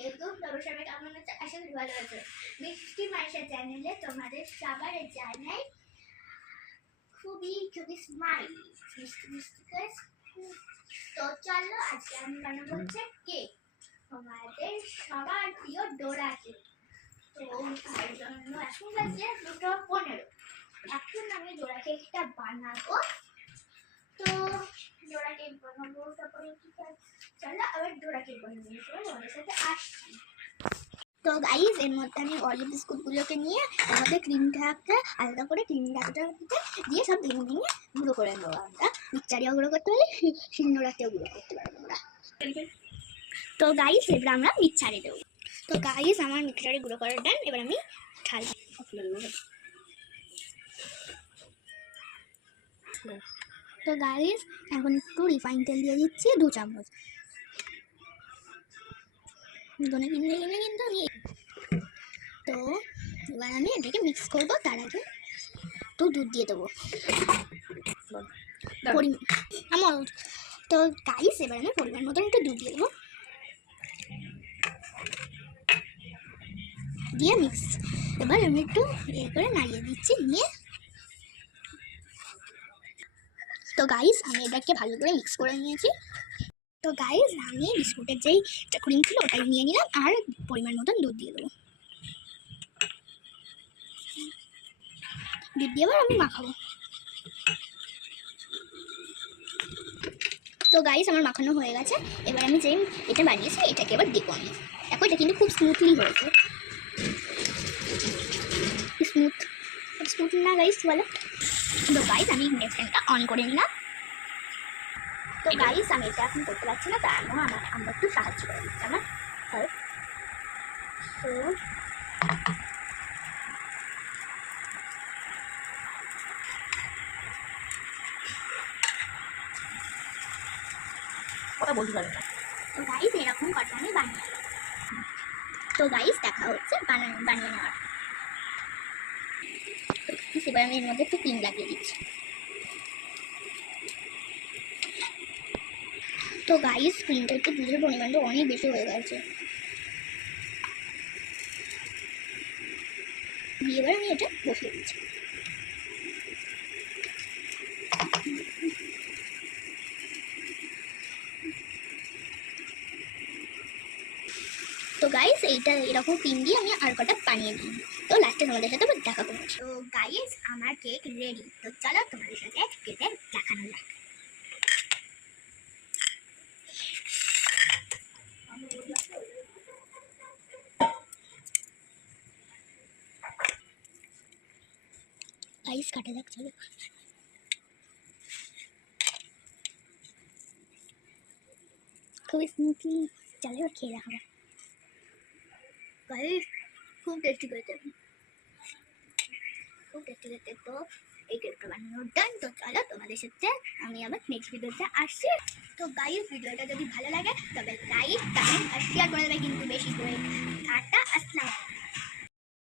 আলাইকুম। তবে সবাই কেমন আছে? আশা করি ভালো আছে। মিষ্টি মাইশা চ্যানেলে তোমাদের সবার জানাই খুবই স্মাইল মিষ্টি মিষ্টি করে। তো চলো আজকে আমি বানাবো হচ্ছে কেক, তোমাদের সবার প্রিয় ডোরা কেক। তো তার জন্য এখন বাজে 2:15। এখন আমি ডোরা কেকটা বানাবো। তো ডোরা কেক বানাবো, তারপরে কি চলো আবার ডোরা কেক বানাবো, তোমাদের সাথে আসছি। তো গাইস, এর মধ্যে আমি অরিও বিস্কুটগুলোকে নিয়ে এর মধ্যে ক্রিমটাকে আলাদা করে ক্রিমটাকে দিয়ে সব ভেঙে ভেঙে গুঁড়ো করে নেবো। আমরা মিক্সচারেও গুঁড়ো করতে পারি, শিলনোড়াতেও গুঁড়ো করতে পারবো আমরা। তো গাইস, এবার আমরা মিক্সচারে দেবো। তো গাইস, আমার মিক্সচারে গুঁড়ো করার ডান। এবার আমি ঢালবো। তো গাইস, এখন একটু রিফাইন তেল দিয়ে দিচ্ছি 2 চামচ। কিন্তু আমি তো এবার আমি এটাকে মিক্স করবো। তার আগে তো দুধ দিয়ে দেবো আমার। তো গাইস, এবার আমি পরিমাণ মতন একটু দুধ দিয়ে দেবো, দিয়ে মিক্স। এবার আমি একটু করে নাড়িয়ে দিচ্ছি নিয়ে। তো গাইস, আমি এটাকে ভালো করে মিক্স করে নিয়েছি। তো গাইস, আমি বিস্কুটের যেই ক্রিম ছিল ওটাই নিয়ে নিলাম আর পরিমাণ মতন দুধ দিয়ে দেবো। দুধ দিয়ে এবার আমি মাখাবো। তো গাইস, আমার মাখানো হয়ে গেছে। এবার আমি যে এটা বানিয়েছি এটাকে এবার দেবো আমি। দেখো, এটা কিন্তু খুব স্মুথলি হয়েছে। স্মুথ না গাইস বলো? তো গাইস, আমি ফ্যানটা অন করে নিলাম। তো গাইস, আমি এটা এখন করতে পারছি না, তার আমরা একটু সাহায্য করে দিচ্ছি আমার। তো গাইস, এরকম কটা আমি বানিয়ে। তো গাইস, দেখা হচ্ছে বানিয়ে নেওয়ার। এবার আমি এর মধ্যে একটু ক্রিম লাগিয়ে দিচ্ছি। তো গাইস, ক্রিমটা একটু দুধের পরিমাণটা অনেক বেশি হয়ে গেছে। দিয়ে এবার আমি এটা বসিয়ে দিচ্ছি। তো গাইস, এইটা এরকম ক্রিম দিয়ে আমি আর কটা বানিয়ে দিই। তো লাস্টে তোমাদের সাথে দেখা করছি। তো গাইস, আমার কেক রেডি। তো চলো তোমাদের সাথে কেটে দেখানো যাক। গাইস, কাটা যাক, চলো। খুবই স্মুথলি। চলো এবার খেয়ে দেখাবো। গাইস, খুব টেস্টি হয়েছে, খুব টেস্টি হয়েছে। তো এই কেকটা বানানোর ডান। তো চলো তোমাদের সাথে আমি আবার নেক্সট ভিডিওতে আসছি। তো গাইস, ভিডিওটা যদি ভালো লাগে তবে লাইক, কমেন্ট আর শেয়ার করে দেবে কিন্তু বেশি করে। টাটা, আসসালাম।